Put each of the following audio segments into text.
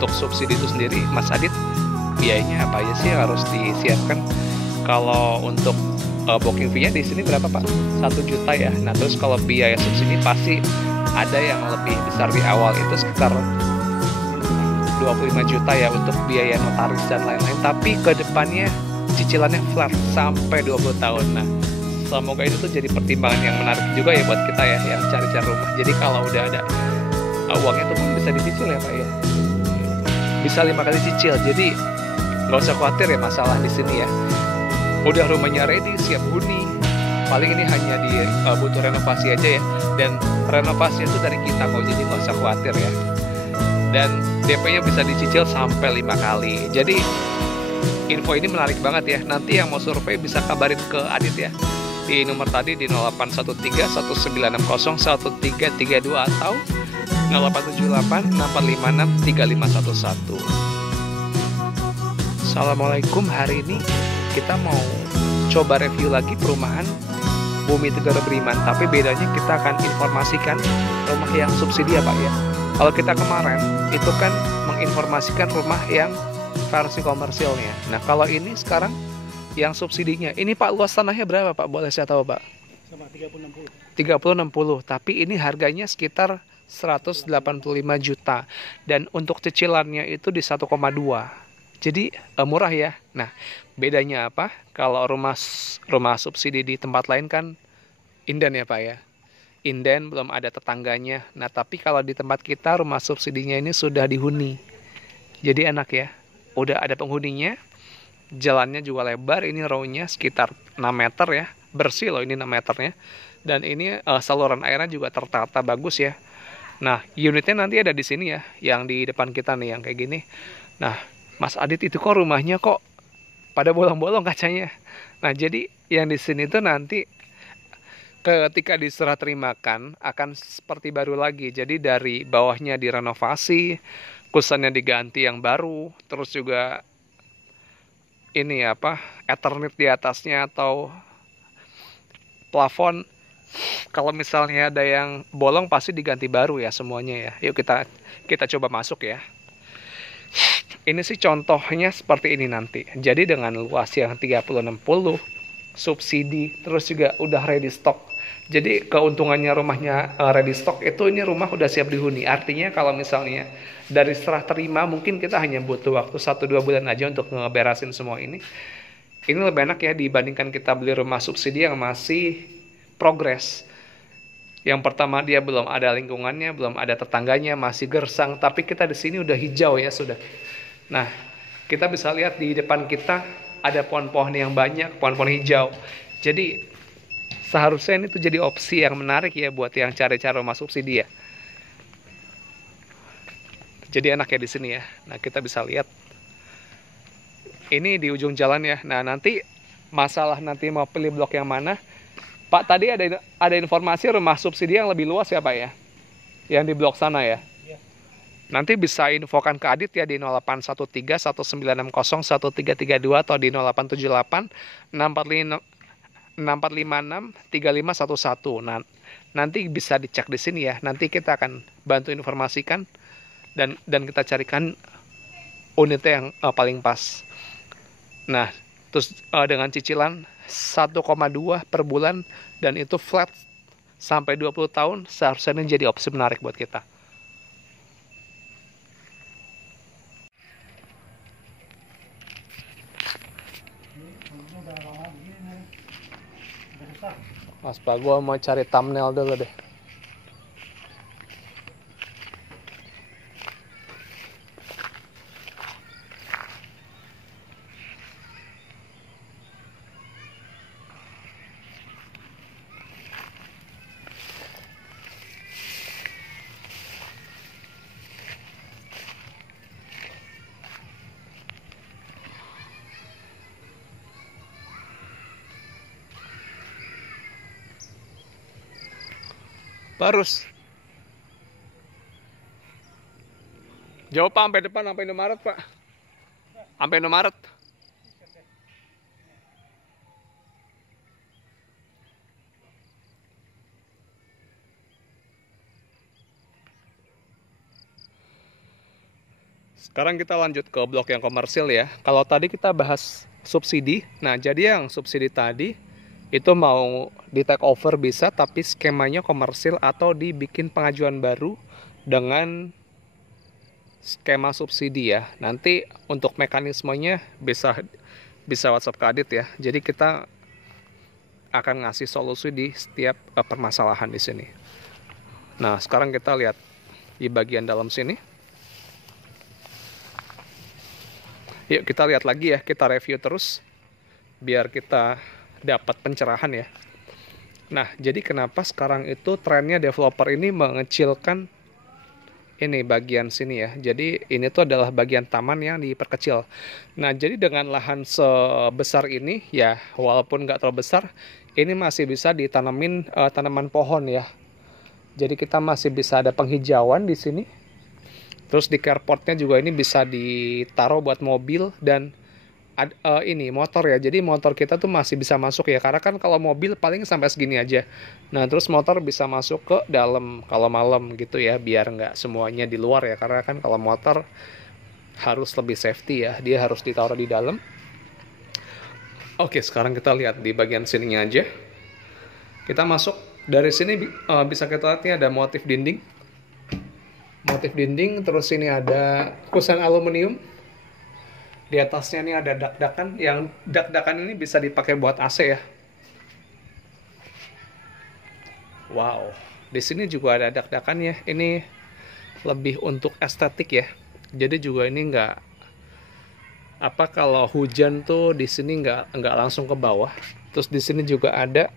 untuk subsidi itu sendiri, Mas Adit, biayanya apa aja sih yang harus disiapkan? Kalau untuk booking fee-nya di sini berapa Pak? 1 juta ya. Nah terus kalau biaya subsidi pasti ada yang lebih besar di awal, itu sekitar 25 juta ya untuk biaya notaris dan lain-lain. Tapi ke depannya cicilannya flat sampai 20 tahun. Nah, semoga itu tuh jadi pertimbangan yang menarik juga ya buat kita ya yang cari-cari rumah. Jadi kalau udah ada uangnya tuh kan bisa dicicil ya Pak ya. Bisa 5 kali cicil. Jadi nggak usah khawatir ya masalah di sini ya. Udah rumahnya ready, siap huni. Paling ini hanya butuh renovasi aja ya. Dan renovasinya itu dari kita kok, jadi nggak usah khawatir ya. Dan DP-nya bisa dicicil sampai 5 kali. Jadi info ini menarik banget ya. Nanti yang mau survei bisa kabarin ke Adit ya. Di nomor tadi di 0813 1960 1332 atau 0878 656 3511. Assalamualaikum, hari ini kita mau coba review lagi perumahan Bumi Tegara Beriman. Tapi bedanya kita akan informasikan rumah yang subsidi ya Pak ya. Kalau kita kemarin itu kan menginformasikan rumah yang versi komersilnya. Nah kalau ini sekarang yang subsidinya. Ini Pak luas tanahnya berapa Pak? Boleh saya tahu Pak? Sama 30-60. 30-60. Tapi ini harganya sekitar 185 juta. Dan untuk cicilannya itu di 1,2. Jadi murah ya. Nah bedanya apa? Kalau rumah subsidi di tempat lain kan inden ya Pak ya. Inden, belum ada tetangganya. Nah tapi kalau di tempat kita rumah subsidinya ini sudah dihuni. Jadi enak ya. Udah ada penghuninya. Jalannya juga lebar. Ini row-nya sekitar 6 meter ya. Bersih loh ini 6 meternya. Dan ini saluran airnya juga tertata bagus ya. Nah unitnya nanti ada di sini ya. Yang di depan kita nih yang kayak gini. Nah Mas Adit itu kok rumahnya kok pada bolong-bolong kacanya. Nah jadi yang di sini tuh nanti ketika diserah terimakan akan seperti baru lagi. Jadi dari bawahnya direnovasi, kusennya diganti yang baru, terus juga ini apa, Eternit di atasnya atau plafon. Kalau misalnya ada yang bolong pasti diganti baru ya semuanya ya. Yuk kita coba masuk ya. Ini sih contohnya seperti ini nanti. Jadi dengan luas yang 30-60 subsidi, terus juga udah ready stock. Jadi keuntungannya rumahnya ready stock itu ini rumah udah siap dihuni. Artinya kalau misalnya dari serah terima mungkin kita hanya butuh waktu 1-2 bulan aja untuk ngeberasin semua ini. Ini lebih enak ya dibandingkan kita beli rumah subsidi yang masih progres. Yang pertama dia belum ada lingkungannya, belum ada tetangganya, masih gersang. Tapi kita di sini udah hijau ya sudah. Nah, kita bisa lihat di depan kita ada pohon-pohon yang banyak, pohon-pohon hijau. Jadi seharusnya ini tuh jadi opsi yang menarik ya buat yang cari-cari rumah subsidi ya. Jadi enak ya di sini ya. Nah, kita bisa lihat ini di ujung jalan ya. Nah, nanti masalah nanti mau pilih blok yang mana. Pak, tadi ada informasi rumah subsidi yang lebih luas ya Pak ya? Yang di blok sana ya? Iya. Nanti bisa infokan ke Adit ya di 0813 1960 1332 atau di 0878 6456 3511. Nah, nanti bisa dicek di sini ya. Nanti kita akan bantu informasikan dan kita carikan unitnya yang paling pas. Nah, terus dengan cicilan 1,2 per bulan dan itu flat sampai 20 tahun seharusnya ini jadi opsi menarik buat kita. Ini udah lama begini nih. Udah susah. Mas Pak, gue mau cari thumbnail dulu deh. Barus. Jauh Pak, sampai depan, sampai Indomaret Pak. Sampai Indomaret. Sekarang kita lanjut ke blok yang komersil ya. Kalau tadi kita bahas subsidi, nah jadi yang subsidi tadi itu mau di take over bisa, tapi skemanya komersil atau dibikin pengajuan baru dengan skema subsidi ya. Nanti untuk mekanismenya bisa WhatsApp ke Adit ya. Jadi kita akan ngasih solusi di setiap permasalahan di sini. Nah, sekarang kita lihat di bagian dalam sini. Yuk kita lihat lagi ya, kita review terus biar kita dapat pencerahan ya. Nah, jadi kenapa sekarang itu trennya developer ini mengecilkan ini bagian sini ya. Jadi ini tuh adalah bagian taman yang diperkecil. Nah, jadi dengan lahan sebesar ini ya, walaupun nggak terlalu besar, ini masih bisa ditanamin tanaman pohon ya. Jadi kita masih bisa ada penghijauan di sini. Terus di carportnya juga ini bisa ditaruh buat mobil dan ini motor ya. Jadi motor kita tuh masih bisa masuk ya. Karena kan kalau mobil paling sampai segini aja. Nah terus motor bisa masuk ke dalam kalau malam gitu ya. Biar nggak semuanya di luar ya. Karena kan kalau motor harus lebih safety ya. Dia harus ditaruh di dalam. Oke, sekarang kita lihat di bagian sininya aja. Kita masuk dari sini bisa kita lihat nih ada motif dinding. Motif dinding, terus ini ada kusen aluminium. Di atasnya ini ada dak-dakan, yang dak-dakan ini bisa dipakai buat AC ya. Wow, di sini juga ada dak-dakannya. Ini lebih untuk estetik ya. Jadi juga ini nggak apa kalau hujan tuh di sini nggak langsung ke bawah. Terus di sini juga ada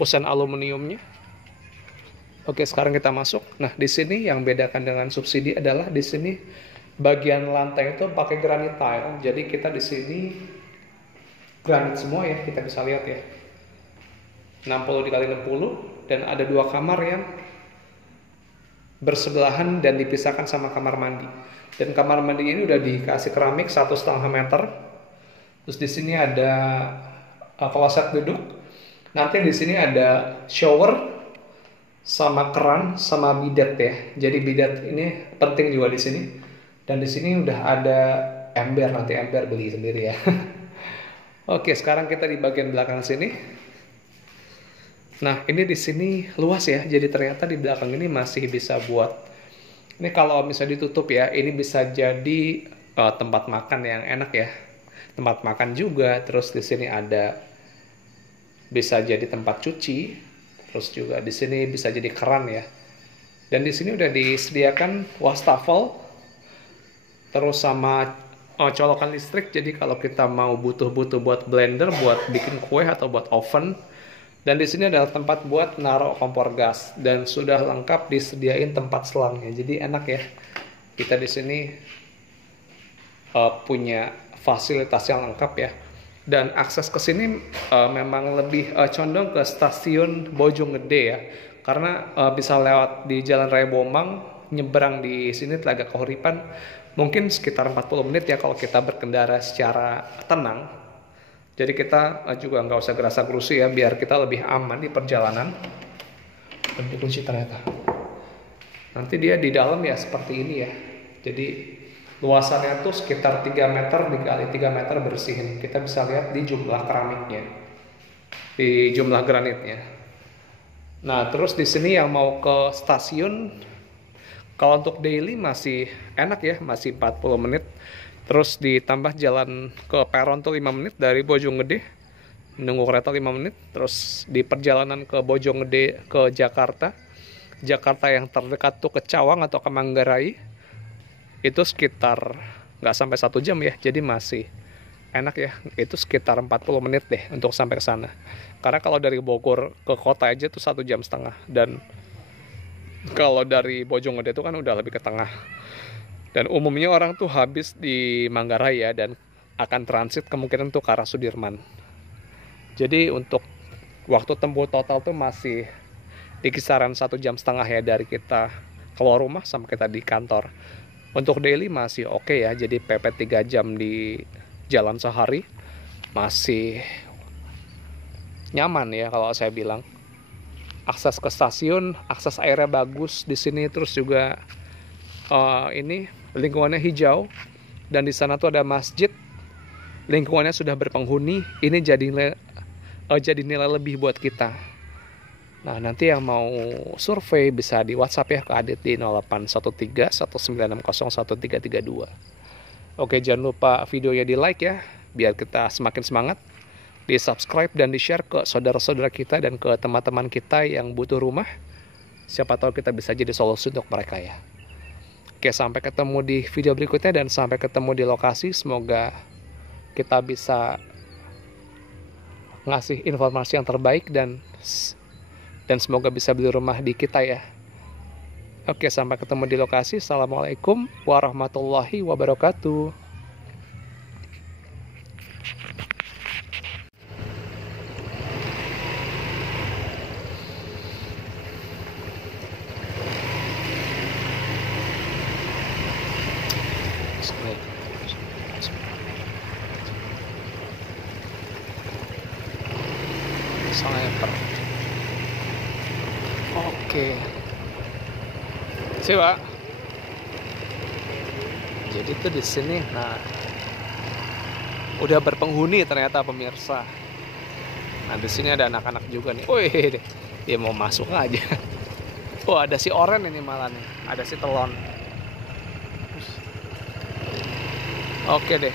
kusen aluminiumnya. Oke, sekarang kita masuk. Nah, di sini yang bedakan dengan subsidi adalah di sini bagian lantai itu pakai granit tile. Jadi kita di sini granit semua ya, kita bisa lihat ya. 60 dikali 60 dan ada 2 kamar yang bersebelahan dan dipisahkan sama kamar mandi. Dan kamar mandi ini udah dikasih keramik 1,5 meter. Terus di sini ada kloset duduk. Nanti di sini ada shower sama keran sama bidet ya. Jadi bidet ini penting juga di sini. Dan di sini udah ada ember, nanti ember beli sendiri ya. Oke, sekarang kita di bagian belakang sini. Nah, ini di sini luas ya. Jadi ternyata di belakang ini masih bisa buat. Ini kalau misalnya ditutup ya, ini bisa jadi tempat makan yang enak ya. Tempat makan juga. Terus di sini ada bisa jadi tempat cuci. Terus juga di sini bisa jadi keran ya. Dan di sini udah disediakan wastafel. Terus sama colokan listrik. Jadi kalau kita mau butuh buat blender, buat bikin kue atau buat oven. Dan di sini adalah tempat buat naruh kompor gas dan sudah lengkap disediain tempat selangnya. Jadi enak ya. Kita di sini punya fasilitas yang lengkap ya. Dan akses ke sini memang lebih condong ke stasiun Bojonggede ya. Karena bisa lewat di Jalan Raya Bombang, nyebrang di sini Telaga Kahuripan. Mungkin sekitar 40 menit ya kalau kita berkendara secara tenang. Jadi kita juga nggak usah gerasa-gerusu ya, biar kita lebih aman di perjalanan. Dan dikunci ternyata. Nanti dia di dalam ya seperti ini ya. Jadi luasannya tuh sekitar 3 meter dikali 3 meter bersihin. Kita bisa lihat di jumlah keramiknya, di jumlah granitnya. Nah terus di sini yang mau ke stasiun, kalau untuk daily masih enak ya, masih 40 menit. Terus ditambah jalan ke peron tuh 5 menit dari Bojonggede, nunggu kereta 5 menit. Terus di perjalanan ke Bojonggede ke Jakarta, Jakarta yang terdekat tuh ke Cawang atau ke Manggarai, itu sekitar nggak sampai 1 jam ya. Jadi masih enak ya. Itu sekitar 40 menit deh untuk sampai ke sana. Karena kalau dari Bogor ke kota aja tuh 1,5 jam. Dan kalau dari Bojonggede itu kan udah lebih ke tengah. Dan umumnya orang tuh habis di Manggarai ya, dan akan transit kemungkinan tuh ke arah Sudirman. Jadi untuk waktu tempuh total tuh masih di kisaran 1,5 jam ya dari kita keluar rumah sampai kita di kantor. Untuk daily masih oke ya, jadi PP 3 jam di jalan sehari masih nyaman ya kalau saya bilang. Akses ke stasiun, akses airnya bagus di sini, terus juga ini lingkungannya hijau, dan di sana tuh ada masjid, lingkungannya sudah berpenghuni. Ini jadi nilai lebih buat kita. Nah, nanti yang mau survei bisa di WhatsApp ya ke Adit di 0813 1960 1332. Oke, jangan lupa videonya di like ya, biar kita semakin semangat. Di subscribe dan di share ke saudara-saudara kita dan ke teman-teman kita yang butuh rumah. Siapa tahu kita bisa jadi solusi untuk mereka ya. Oke, sampai ketemu di video berikutnya dan sampai ketemu di lokasi. Semoga kita bisa ngasih informasi yang terbaik dan semoga bisa beli rumah di kita ya. Oke, sampai ketemu di lokasi. Assalamualaikum warahmatullahi wabarakatuh. Sniper. Oke. Siwa. Jadi tuh di sini, nah, udah berpenghuni ternyata pemirsa. Nah, di sini ada anak-anak juga nih. Wih, dia mau masuk aja. Oh, ada si oren ini malah nih. Ada si telon. Oke deh.